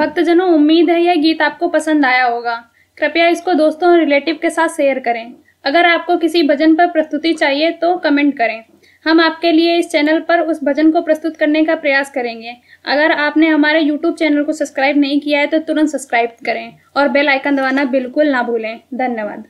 भक्तजनों, उम्मीद है यह गीत आपको पसंद आया होगा। कृपया इसको दोस्तों और रिलेटिव के साथ शेयर करें। अगर आपको किसी भजन पर प्रस्तुति चाहिए तो कमेंट करें। हम आपके लिए इस चैनल पर उस भजन को प्रस्तुत करने का प्रयास करेंगे। अगर आपने हमारे YouTube चैनल को सब्सक्राइब नहीं किया है तो तुरंत सब्सक्राइब करें और बेल आइकन दबाना बिल्कुल ना भूलें। धन्यवाद।